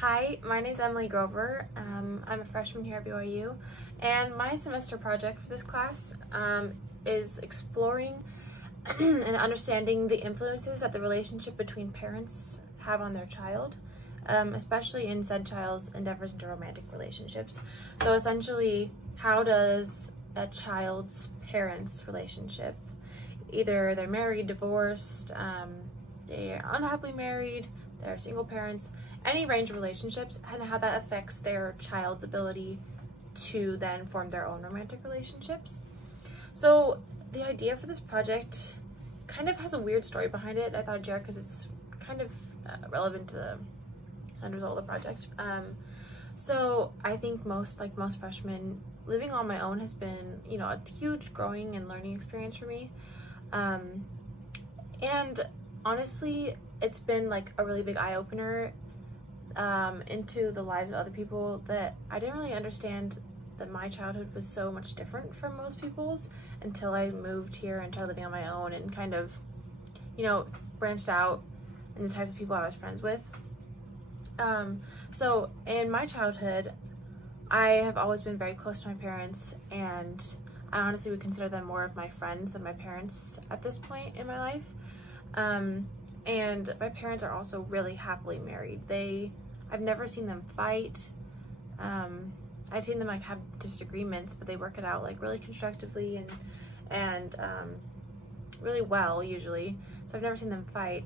Hi, my name is Emily Grover. I'm a freshman here at BYU, and my semester project for this class is exploring and understanding the influences that the relationship between parents have on their child, especially in said child's endeavors into romantic relationships. So essentially, how does a child's parents' relationship, either they're married, divorced, they're unhappily married, they're single parents, any range of relationships, and how that affects their child's ability to then form their own romantic relationships. So the idea for this project kind of has a weird story behind it. I thought I'd share because it's kind of relevant to the end result of the project. So I think most freshmen, living on my own has been, a huge growing and learning experience for me. And honestly, it's been like a really big eye-opener into the lives of other people, that I didn't really understand that my childhood was so much different from most people's until I moved here and started living on my own and kind of, branched out in the types of people I was friends with. So in my childhood, I have always been very close to my parents, and I honestly would consider them more of my friends than my parents at this point in my life. And my parents are also really happily married. I've never seen them fight. I've seen them have disagreements, but they work it out really constructively and really well usually. So I've never seen them fight.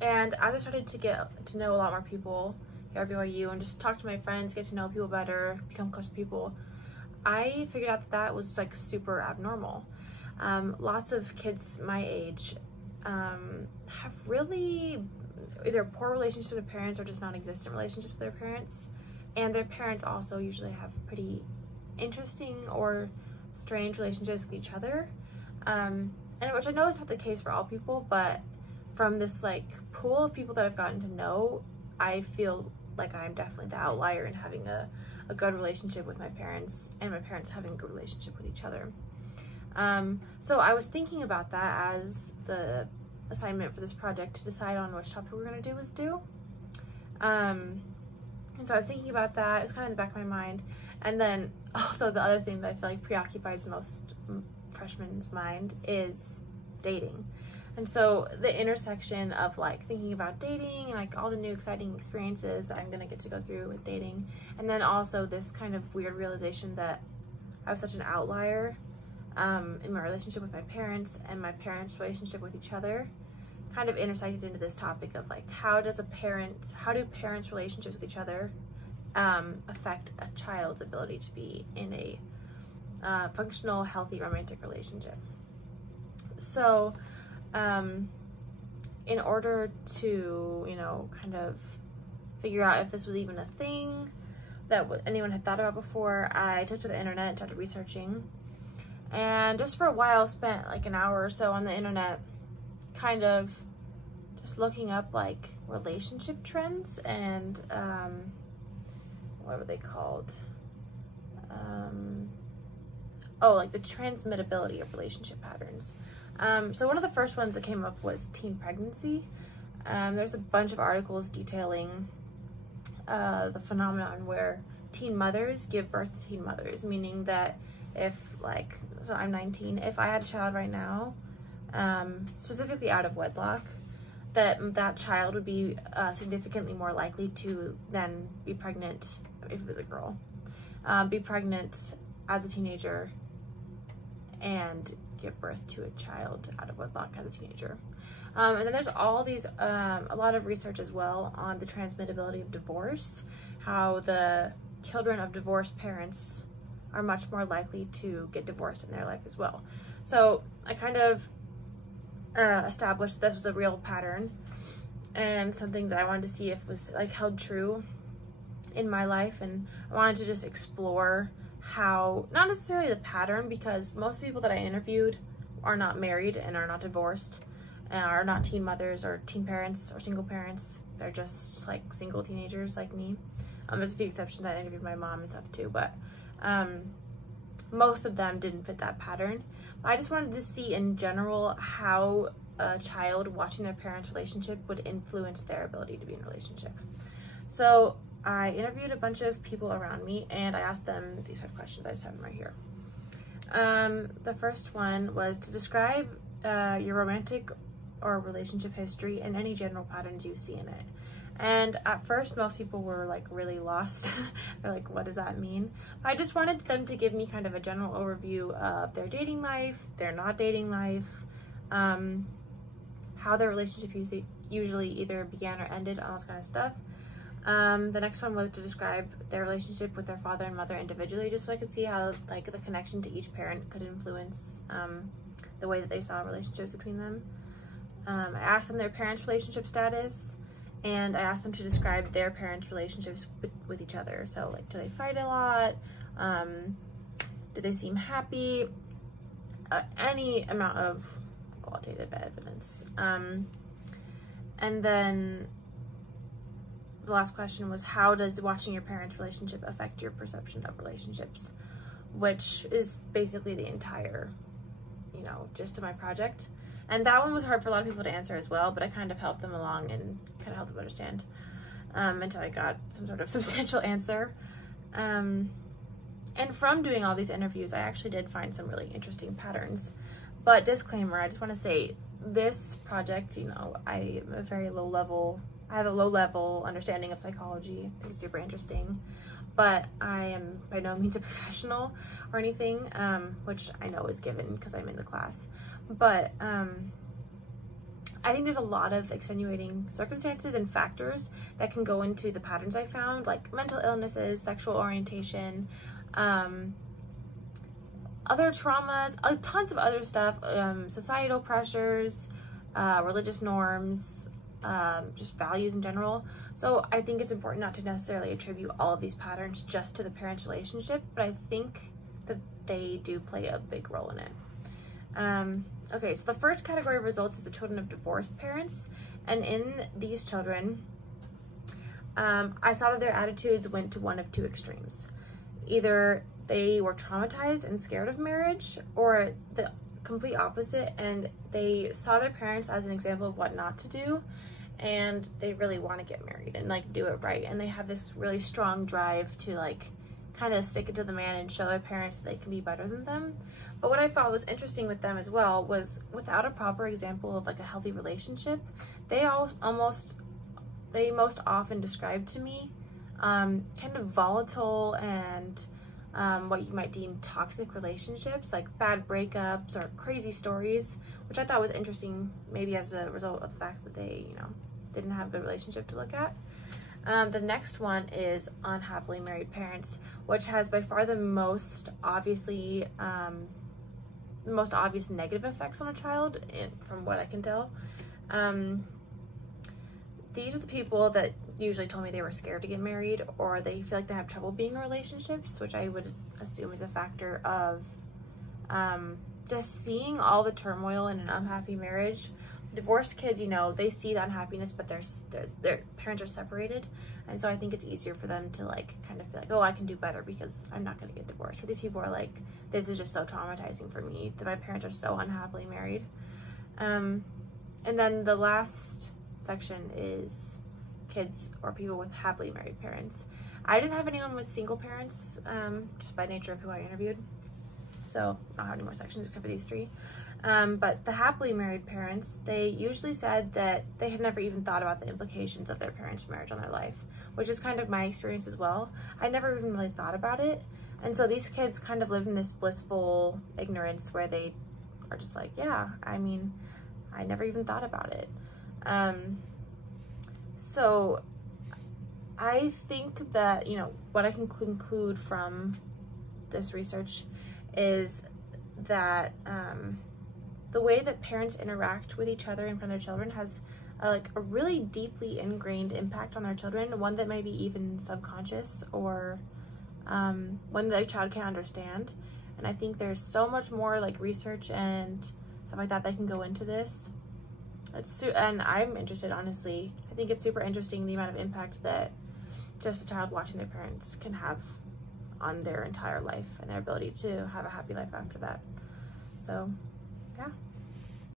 And as I started to get to know a lot more people here at BYU and just talk to my friends, get to know people better, become close to people, I figured out that was super abnormal. Lots of kids my age have really either poor relationships with their parents or just non-existent relationships with their parents, and their parents also usually have pretty interesting or strange relationships with each other, and which I know is not the case for all people, but from this pool of people that I've gotten to know, I feel like I'm definitely the outlier in having a good relationship with my parents, and my parents having a good relationship with each other. So I was thinking about that as the assignment for this project, to decide on which topic we're going to do was due. And so I was thinking about that. It was kind of in the back of my mind. And then also the other thing that I feel like preoccupies most freshmen's mind is dating. And so the intersection of thinking about dating and all the new exciting experiences that I'm going to get to go through with dating, and then also this kind of weird realization that I was such an outlier in my relationship with my parents and my parents' relationship with each other, kind of intersected into this topic of how do parents' relationships with each other affect a child's ability to be in a functional, healthy romantic relationship. So in order to kind of figure out if this was even a thing that anyone had thought about before, I took to the internet and started researching. And just for a while spent an hour or so on the internet kind of just looking up relationship trends and what were they called? The transmittability of relationship patterns. So one of the first ones that came up was teen pregnancy. There's a bunch of articles detailing the phenomenon where teen mothers give birth to teen mothers, meaning that if so I'm 19, if I had a child right now, specifically out of wedlock, that child would be significantly more likely to then be pregnant, if it was a girl, be pregnant as a teenager and give birth to a child out of wedlock as a teenager. And then there's all these, a lot of research as well on the transmittability of divorce, how the children of divorced parents are much more likely to get divorced in their life as well. So I kind of established this was a real pattern and something that I wanted to see if was held true in my life, and I wanted to just explore how, not necessarily the pattern, because most people that I interviewed are not married and are not divorced and are not teen mothers or teen parents or single parents. They're just single teenagers like me. There's a few exceptions. I interviewed my mom and stuff too, but most of them didn't fit that pattern. But I just wanted to see in general how a child watching their parents' relationship would influence their ability to be in a relationship. So I interviewed a bunch of people around me and I asked them these 5 questions. I just have them right here. The first one was to describe your romantic or relationship history and any general patterns you see in it. And at first, most people were like really lost. They're like, what does that mean? I just wanted them to give me kind of a general overview of their dating life, their not dating life, how their relationship usually either began or ended, all this kind of stuff. The next one was to describe their relationship with their father and mother individually, just so I could see how like the connection to each parent could influence the way that they saw relationships between them. I asked them their parents' relationship status, and I asked them to describe their parents' relationships with each other. So like, do they fight a lot? Do they seem happy? Any amount of qualitative evidence. And then the last question was, how does watching your parents' relationship affect your perception of relationships? Which is basically the entire, you know, gist of my project. And that one was hard for a lot of people to answer as well, but I kind of helped them along and kind of helped them understand until I got some sort of substantial answer. And from doing all these interviews, I actually did find some really interesting patterns. But disclaimer, I just want to say this project, you know, I have a low level understanding of psychology. I think it's super interesting, but I am by no means a professional or anything, which I know is given because I'm in the class. But I think there's a lot of extenuating circumstances and factors that can go into the patterns I found, like mental illnesses, sexual orientation, other traumas, tons of other stuff, societal pressures, religious norms, just values in general. So I think it's important not to necessarily attribute all of these patterns just to the parents' relationship, but I think that they do play a big role in it. Okay, so the first category of results is the children of divorced parents. And in these children, I saw that their attitudes went to one of 2 extremes. Either they were traumatized and scared of marriage, or the complete opposite, and they saw their parents as an example of what not to do, and they really want to get married and like do it right. And they have this really strong drive to like kind of stick it to the man and show their parents that they can be better than them. But what I thought was interesting with them as well was, without a proper example of like a healthy relationship, they most often described to me kind of volatile and what you might deem toxic relationships, like bad breakups or crazy stories, which I thought was interesting, maybe as a result of the fact that they, you know, didn't have a good relationship to look at. The next one is unhappily married parents, which has by far the most obvious negative effects on a child, from what I can tell. These are the people that usually told me they were scared to get married, or they feel like they have trouble being in relationships, which I would assume is a factor of just seeing all the turmoil in an unhappy marriage. Divorced kids, you know, they see the unhappiness, but their parents are separated, and so I think it's easier for them to like kind of be like, oh, I can do better because I'm not going to get divorced. But these people are like, this is just so traumatizing for me that my parents are so unhappily married. And then the last section is kids or people with happily married parents. I didn't have anyone with single parents, just by nature of who I interviewed, so I don't have any more sections except for these 3. But the happily married parents, they usually said that they had never even thought about the implications of their parents' marriage on their life, which is kind of my experience as well. I never even really thought about it. And so these kids kind of live in this blissful ignorance where they are just like, yeah, I mean, I never even thought about it. So I think that, you know, what I can conclude from this research is that the way that parents interact with each other in front of their children has a really deeply ingrained impact on their children, one that may be even subconscious, or one that a child can't understand. And I think there's so much more like research and stuff like that that can go into this. And I'm interested, honestly. I think it's super interesting the amount of impact that just a child watching their parents can have on their entire life and their ability to have a happy life after that. So, yeah.